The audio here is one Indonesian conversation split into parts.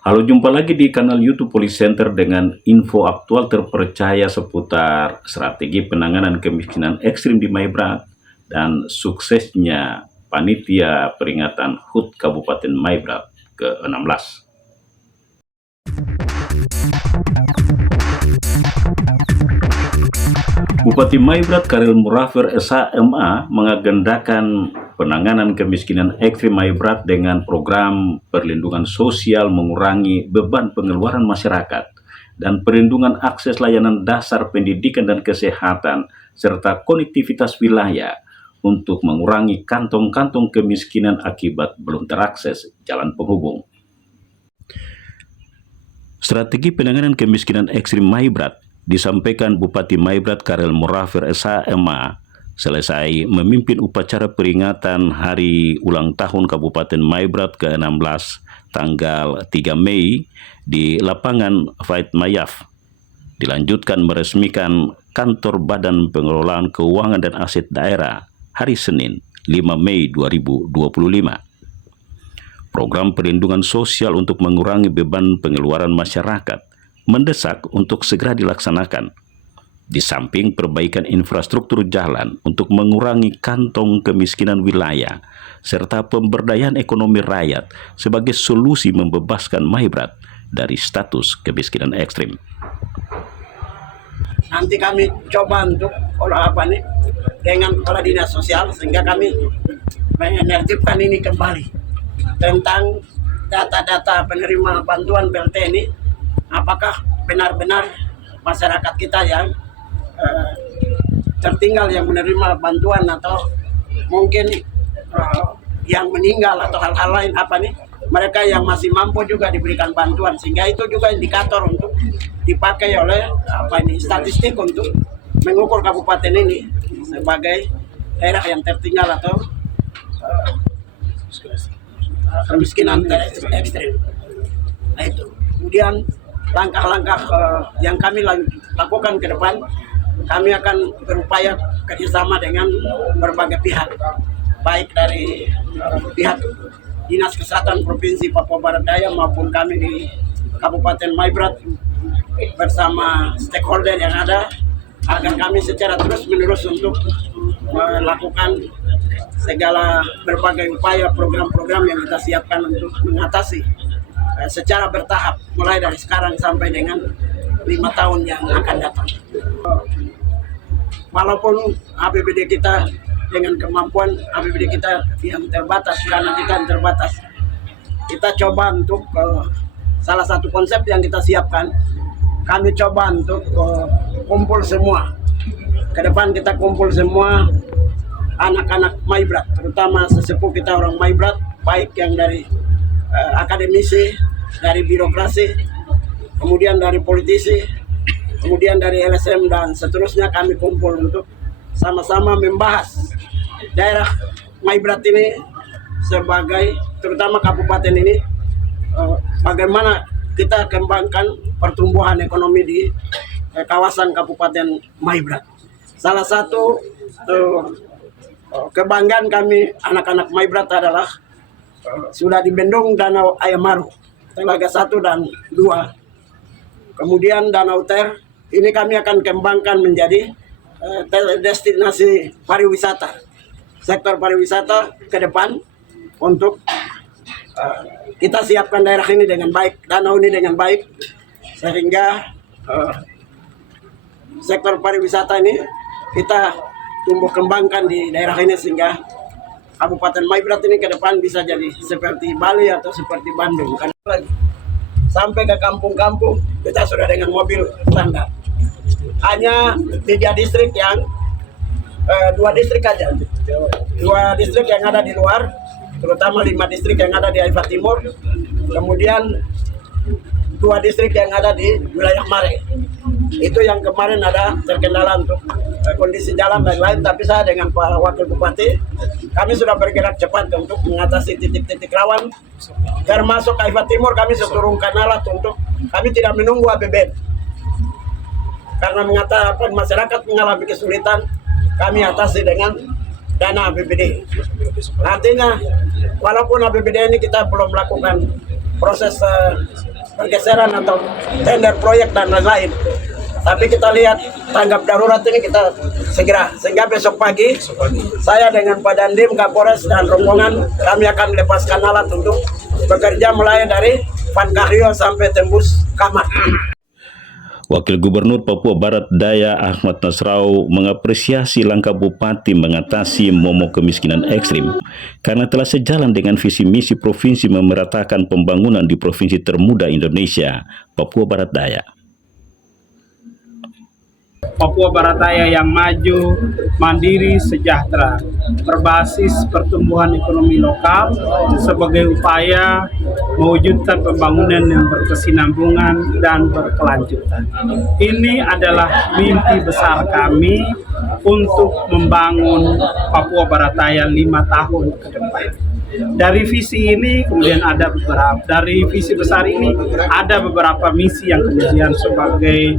Halo, jumpa lagi di kanal YouTube Police Center dengan info aktual terpercaya seputar strategi penanganan kemiskinan ekstrim di Maibrat dan suksesnya panitia peringatan HUT Kabupaten Maibrat ke-16. Bupati Maibrat Karel Murafer SHMA mengagendakan penanganan kemiskinan ekstrim Maibrat dengan program perlindungan sosial mengurangi beban pengeluaran masyarakat dan perlindungan akses layanan dasar pendidikan dan kesehatan serta konektivitas wilayah untuk mengurangi kantong-kantong kemiskinan akibat belum terakses jalan penghubung. Strategi penanganan kemiskinan ekstrim Maibrat disampaikan Bupati Maibrat Karel Murafer SHMA selesai memimpin upacara peringatan Hari Ulang Tahun Kabupaten Maibrat ke-16 tanggal 3 Mei di lapangan Fait Mayaf. Dilanjutkan meresmikan kantor Badan Pengelolaan Keuangan dan Aset Daerah hari Senin 5 Mei 2025. Program perlindungan sosial untuk mengurangi beban pengeluaran masyarakat mendesak untuk segera dilaksanakan. Di samping perbaikan infrastruktur jalan untuk mengurangi kantong kemiskinan wilayah, serta pemberdayaan ekonomi rakyat sebagai solusi membebaskan Maibrat dari status kemiskinan ekstrim. Nanti kami coba untuk dengan kepala dinas sosial sehingga kami menertibkan ini kembali tentang data-data penerima bantuan BLT ini, apakah benar-benar masyarakat kita yang tertinggal yang menerima bantuan atau mungkin yang meninggal atau hal-hal lain mereka yang masih mampu juga diberikan bantuan, sehingga itu juga indikator untuk dipakai oleh statistik untuk mengukur kabupaten ini sebagai daerah yang tertinggal atau kemiskinan ekstrim. Nah, itu kemudian langkah-langkah yang kami lakukan ke depan, kami akan berupaya kerjasama dengan berbagai pihak, baik dari pihak Dinas Kesehatan Provinsi Papua Barat Daya maupun kami di Kabupaten Maibrat bersama stakeholder yang ada, agar kami secara terus-menerus untuk melakukan segala berbagai upaya program-program yang kita siapkan untuk mengatasi secara bertahap mulai dari sekarang sampai dengan 5 tahun yang akan datang. Walaupun APBD kita dengan kemampuan APBD kita yang terbatas, dana kita yang terbatas, kita coba untuk salah satu konsep yang kita siapkan, kami coba untuk kumpul semua. Ke depan kita kumpul semua anak-anak Maibrat, terutama sesepuh kita orang Maibrat, baik yang dari akademisi, dari birokrasi, kemudian dari politisi, kemudian dari LSM dan seterusnya, kami kumpul untuk sama-sama membahas daerah Maibrat ini sebagai, terutama kabupaten ini, bagaimana kita kembangkan pertumbuhan ekonomi di kawasan Kabupaten Maibrat. Salah satu kebanggaan kami anak-anak Maibrat adalah sudah dibendung Danau Ayamaru Telaga 1 dan 2. Kemudian Danau Ter ini kami akan kembangkan menjadi destinasi pariwisata, sektor pariwisata ke depan untuk kita siapkan daerah ini dengan baik, danau ini dengan baik, sehingga sektor pariwisata ini kita tumbuh kembangkan di daerah ini, sehingga Kabupaten Maibrat ini ke depan bisa jadi seperti Bali atau seperti Bandung. Karena sampai ke kampung-kampung kita sudah dengan mobil standar. Hanya 3 distrik yang 2 distrik aja, 2 distrik yang ada di luar, terutama 5 distrik yang ada di Aifa Timur, kemudian 2 distrik yang ada di wilayah Mare. Itu yang kemarin ada terkendala untuk kondisi jalan dan lain, tapi saya dengan Pak Wakil Bupati, kami sudah bergerak cepat untuk mengatasi titik-titik rawan, termasuk Aifa Timur. Kami seturunkan alat untuk, kami tidak menunggu APBD, karena mengatakan masyarakat mengalami kesulitan, kami atasi dengan dana APBD. Artinya, walaupun APBD ini kita belum melakukan proses pergeseran atau tender proyek dan lain-lain. Tapi kita lihat tanggap darurat ini kita segera, sehingga besok pagi saya dengan Pak Dandim, Kapolres dan rombongan kami akan lepaskan alat untuk bekerja mulai dari Van Kahrio sampai tembus Kamar. Wakil Gubernur Papua Barat Daya Ahmad Nasrau mengapresiasi langkah Bupati mengatasi momok kemiskinan ekstrim karena telah sejalan dengan visi misi provinsi memeratakan pembangunan di provinsi termuda Indonesia, Papua Barat Daya. Papua Barat Daya yang maju, mandiri, sejahtera, berbasis pertumbuhan ekonomi lokal sebagai upaya mewujudkan pembangunan yang berkesinambungan dan berkelanjutan. Ini adalah mimpi besar kami untuk membangun Papua Barat Daya 5 tahun ke depan. Dari visi ini kemudian ada beberapa, dari visi besar ini ada beberapa misi yang kemudian sebagai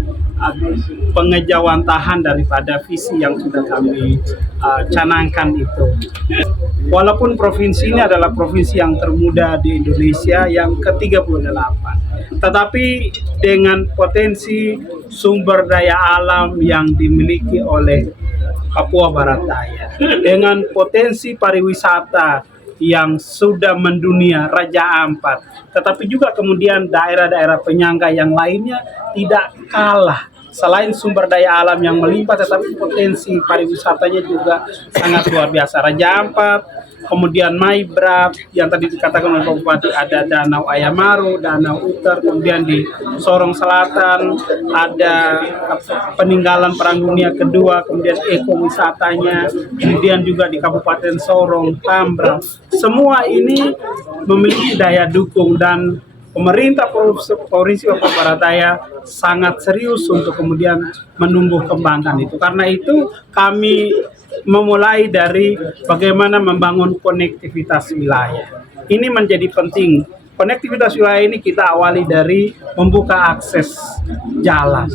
pengejawantahan daripada visi yang sudah kami canangkan itu. Walaupun provinsi ini adalah provinsi yang termuda di Indonesia yang ke-38, tetapi dengan potensi sumber daya alam yang dimiliki oleh Papua Barat Daya, dengan potensi pariwisata yang sudah mendunia, Raja Ampat, tetapi juga kemudian daerah-daerah penyangga yang lainnya tidak kalah. Selain sumber daya alam yang melimpah, tetapi potensi pariwisatanya juga sangat luar biasa. Raja Ampat, kemudian Maibrat, yang tadi dikatakan oleh Pak Bupati ada Danau Ayamaru, Danau Uter, kemudian di Sorong Selatan ada peninggalan Perang Dunia Kedua, kemudian ekowisatanya, kemudian juga di Kabupaten Sorong, Tambrau. Semua ini memiliki daya dukung dan pemerintah Provinsi Papua Barat Daya sangat serius untuk kemudian menumbuh kembangkan itu. Karena itu kami memulai dari bagaimana membangun konektivitas wilayah. Ini menjadi penting. Konektivitas wilayah ini kita awali dari membuka akses jalan.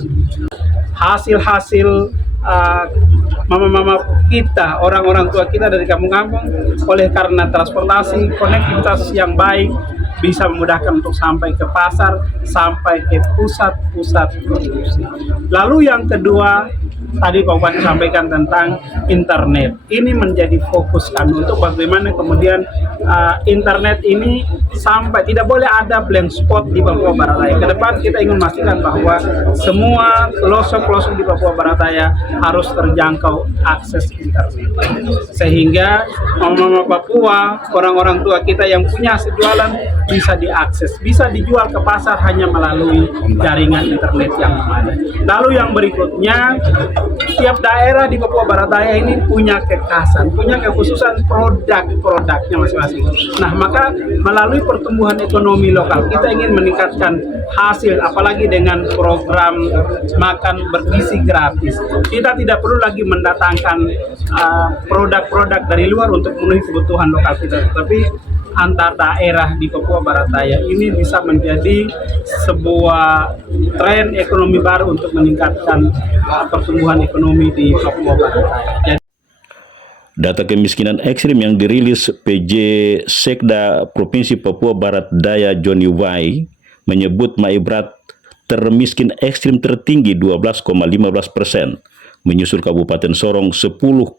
Hasil-hasil mama-mama kita, orang-orang tua kita dari kampung-kampung, oleh karena transportasi, konektivitas yang baik, bisa memudahkan untuk sampai ke pasar, sampai ke pusat-pusat produksi. Lalu yang kedua, tadi Pak Bupati sampaikan tentang internet. Ini menjadi fokus kami untuk bagaimana kemudian internet ini sampai tidak boleh ada blank spot di Papua Barat Daya. Ke depan kita ingin memastikan bahwa semua pelosok-pelosok di Papua Barat Daya harus terjangkau akses internet. Sehingga mama-mama Papua, orang-orang tua kita yang punya hasil jualan bisa diakses, bisa dijual ke pasar hanya melalui jaringan internet yang ada. Lalu yang berikutnya, tiap daerah di Papua Barat Daya ini punya kekhasan, punya kekhususan produk-produknya masing-masing. Nah, maka melalui pertumbuhan ekonomi lokal kita ingin meningkatkan hasil, apalagi dengan program makan bergizi gratis. Kita tidak perlu lagi mendatangkan produk-produk dari luar untuk memenuhi kebutuhan lokal kita, tapi antar daerah di Papua Barat Daya ini bisa menjadi sebuah tren ekonomi baru untuk meningkatkan pertumbuhan ekonomi di Papua Barat Daya. Data kemiskinan ekstrim yang dirilis PJ Sekda Provinsi Papua Barat Daya Johnny Wai menyebut Maibrat termiskin ekstrim tertinggi 12,15%, menyusul Kabupaten Sorong 10,29%,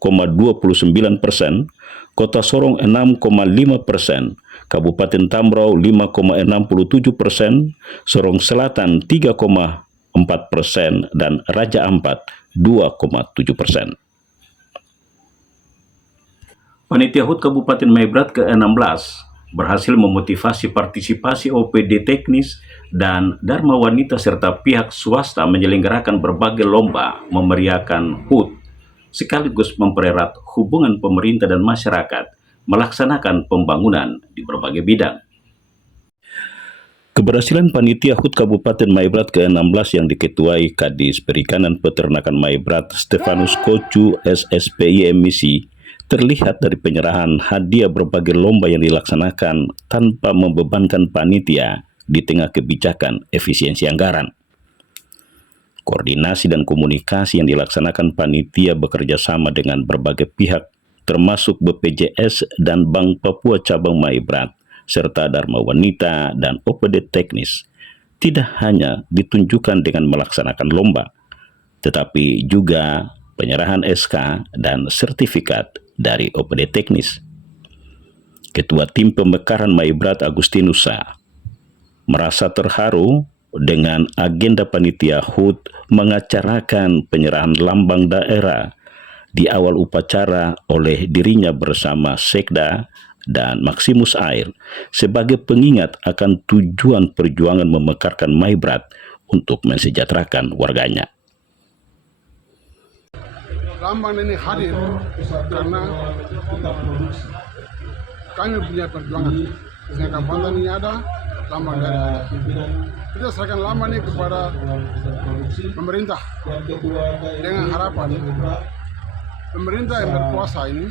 Kota Sorong 6,5%, Kabupaten Tambrau 5,67%, Sorong Selatan 3,4%, dan Raja Ampat 2,7%. Panitia HUT Kabupaten Maibrat ke-16 berhasil memotivasi partisipasi OPD teknis dan Dharma Wanita serta pihak swasta menyelenggarakan berbagai lomba memeriahkan HUT sekaligus mempererat hubungan pemerintah dan masyarakat melaksanakan pembangunan di berbagai bidang. Keberhasilan Panitia HUT Kabupaten Maibrat ke-16 yang diketuai Kadis Perikanan Peternakan Maibrat Stefanus Kocu SSPI MIC terlihat dari penyerahan hadiah berbagai lomba yang dilaksanakan tanpa membebankan panitia di tengah kebijakan efisiensi anggaran. Koordinasi dan komunikasi yang dilaksanakan panitia bekerja sama dengan berbagai pihak, termasuk BPJS dan Bank Papua Cabang Maibrat, serta Dharma Wanita dan OPD teknis, tidak hanya ditunjukkan dengan melaksanakan lomba, tetapi juga penyerahan SK dan sertifikat dari OPD teknis. Ketua Tim Pemekaran Maibrat Agustinusa merasa terharu dengan agenda panitia HUT mengacarakan penyerahan lambang daerah di awal upacara oleh dirinya bersama Sekda dan Maximus Air sebagai pengingat akan tujuan perjuangan memekarkan Maibrat untuk mensejahterakan warganya. Lambang ini hadir karena kami punya perjuangan. Sehingga kabupaten ini ada, lambang daerah ada. Kita serahkan lambang ini kepada pemerintah dengan harapan pemerintah yang berkuasa ini,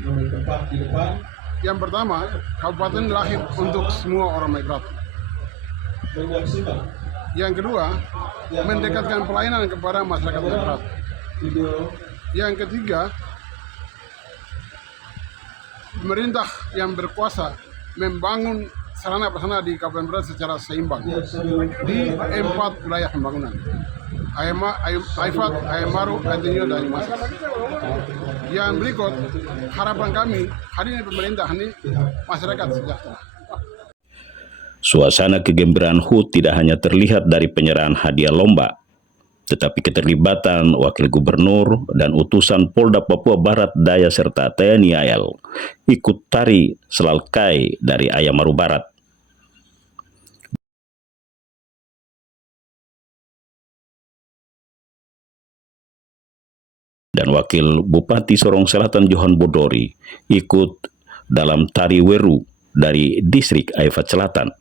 yang pertama, kabupaten lahir untuk semua orang Maibrat. Yang kedua, mendekatkan pelayanan kepada masyarakat Maibrat. Yang ketiga, pemerintah yang berkuasa membangun sarana prasarana di Kabupaten Maibrat secara seimbang di 4 wilayah pembangunan. Aifat, Ayamaru, Atenyo, dan Mas. Yang berikut, harapan kami hadirnya pemerintah ini masyarakat sejahtera. Suasana kegembiraan HUT tidak hanya terlihat dari penyerahan hadiah lomba, tetapi keterlibatan Wakil Gubernur dan utusan Polda Papua Barat Daya serta TNI AL ikut tari selalkai dari Ayamaru Barat. Dan Wakil Bupati Sorong Selatan Johan Bodori ikut dalam tari Weru dari distrik Aifat Selatan.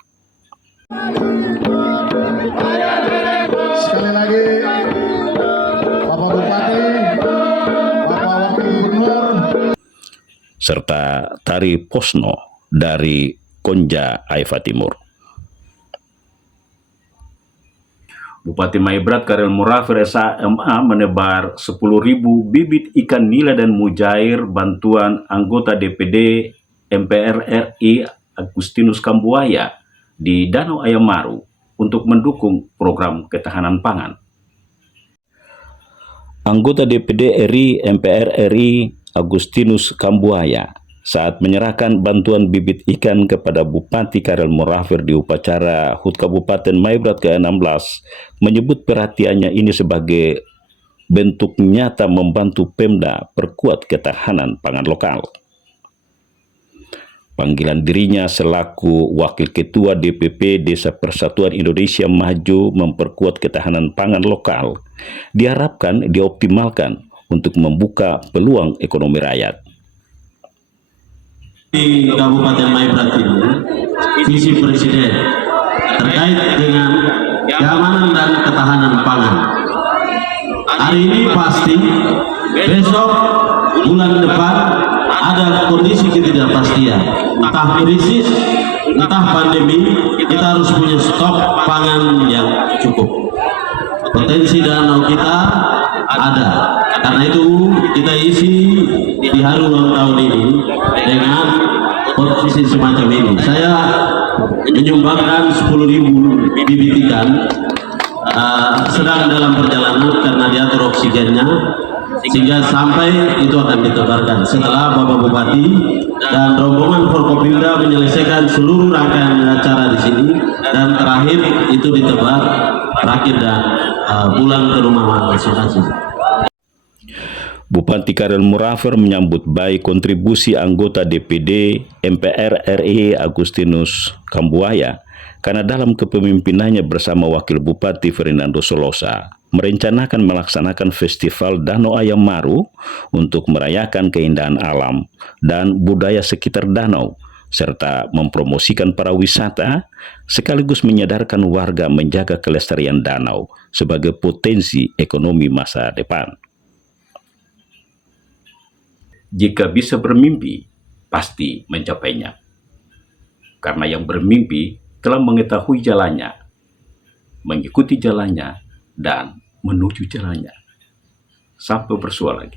Sekali lagi, Bapak Bupati, Bapak Wakil Gubernur, serta tari Posno dari Konja Aifat Timur. Bupati Maibrat Karel Murafir SMA menebar 10.000 bibit ikan nila dan mujair bantuan anggota DPD MPR RI Agustinus Kambuaya di Danau Ayamaru untuk mendukung program ketahanan pangan. Anggota DPD RI MPR RI Agustinus Kambuaya saat menyerahkan bantuan bibit ikan kepada Bupati Karel Murafir di upacara HUT Kabupaten Maibrat ke-16 menyebut perhatiannya ini sebagai bentuk nyata membantu Pemda perkuat ketahanan pangan lokal. Panggilan dirinya selaku Wakil Ketua DPP Desa Persatuan Indonesia Maju memperkuat ketahanan pangan lokal diharapkan dioptimalkan untuk membuka peluang ekonomi rakyat. Di Kabupaten Maibrat ini, visi Presiden terkait dengan keamanan dan ketahanan pangan. Hari ini pasti, besok, bulan depan ada kondisi ketidakpastian, entah krisis, entah pandemi, kita harus punya stok pangan yang cukup. Potensi danau kita ada, karena itu kita isi di hari ulang tahun ini dengan posisi semacam ini. Saya menyumbangkan 10.000 bibit ikan, sedang dalam perjalanan karena diatur oksigennya, sehingga sampai itu akan ditebarkan setelah Bapak Bupati dan rombongan Forkopimda menyelesaikan seluruh rangkaian acara di sini, dan terakhir itu ditebar rakit dan pulang ke rumah masing-masing. Bupati Karel Murafir menyambut baik kontribusi anggota DPD MPR RI Agustinus Kambuaya karena dalam kepemimpinannya bersama Wakil Bupati Fernando Solosa merencanakan melaksanakan Festival Danau Ayamaru untuk merayakan keindahan alam dan budaya sekitar danau serta mempromosikan para wisata sekaligus menyadarkan warga menjaga kelestarian danau sebagai potensi ekonomi masa depan. Jika bisa bermimpi, pasti mencapainya. Karena yang bermimpi telah mengetahui jalannya, mengikuti jalannya, dan menuju jalannya. Sampai bersua lagi.